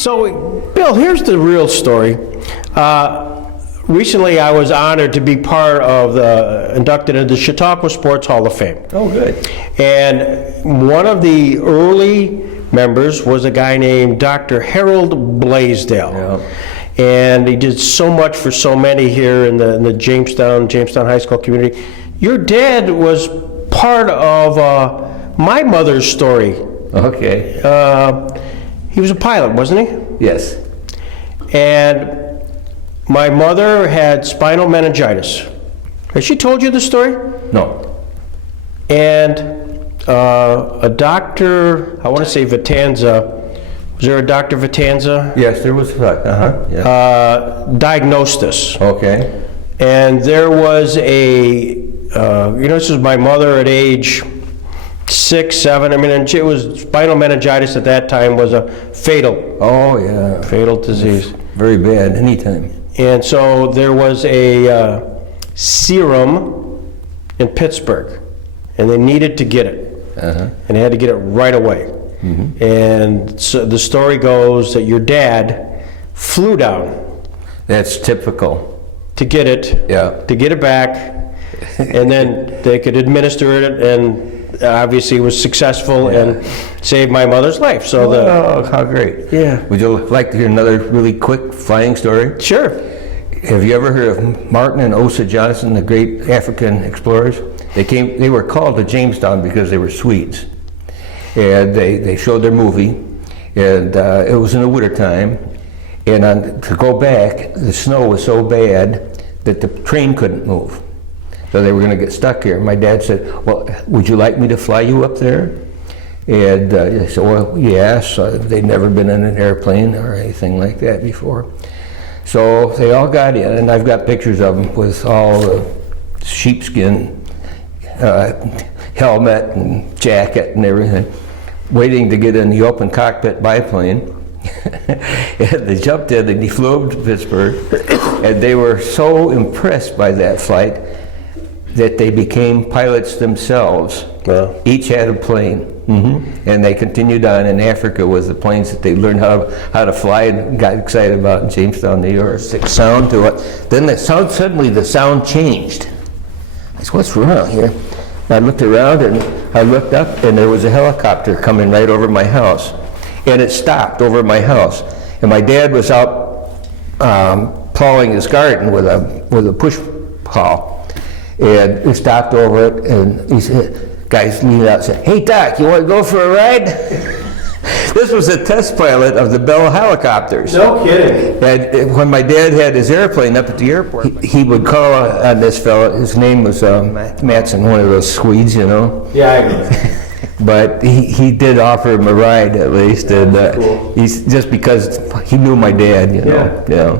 So, Bill, here's the real story. Recently, I was honored to be inducted into the Chautauqua Sports Hall of Fame. Oh, good. And one of the early members was a guy named Dr. Harold Blaisdell. Yeah. And he did so much for so many here in the Jamestown High School community. Your dad was part of my mother's story. Okay. He was a pilot, wasn't he? Yes. And my mother had spinal meningitis. Has she told you the story? No. And a doctor, I want to say Vitanza, was there a Dr. Vitanza? Yes, there was. Yeah. Diagnosed this. Okay. And there was this was my mother at age 6, 7. I mean, and it was spinal meningitis at that time was a fatal. Oh, yeah. Fatal disease. Very bad anytime. And so there was a serum in Pittsburgh, and they needed to get it. And they had to get it right away. And so the story goes that your dad flew down. That's typical. To get it. Yeah. To get it back, and then they could administer it, and obviously was successful and saved my mother's life. So oh, how great. Yeah. Would you like to hear another really quick flying story? Sure. Have you ever heard of Martin and Osa Johnson, the great African explorers? They were called to Jamestown because they were Swedes. And they showed their movie, and it was in the wintertime. And to go back, the snow was so bad that the train couldn't move. So they were going to get stuck here. My dad said, well, would you like me to fly you up there? And I said, well, yes. They'd never been in an airplane or anything like that before. So they all got in, and I've got pictures of them with all the sheepskin helmet and jacket and everything, waiting to get in the open cockpit biplane. And they jumped in and he flew up to Pittsburgh, and they were so impressed by that flight that they became pilots themselves. Wow. Each had a plane. And they continued on in Africa with the planes that they learned how to fly and got excited about in Jamestown, New York. Sound to it. Then suddenly the sound changed. I said, what's wrong here? I looked around and I looked up, and there was a helicopter coming right over my house. And it stopped over my house. And my dad was out plowing his garden with a push plow. And it stopped over it, and he said, guys leaned out and said, hey Doc, you want to go for a ride? This was a test pilot of the Bell helicopters. No kidding. And when my dad had his airplane up at the airport, he would call on this fellow. His name was Matson, one of those Swedes, you know. Yeah, I know. But he did offer him a ride at least, and cool. he's just because he knew my dad, you know. Yeah.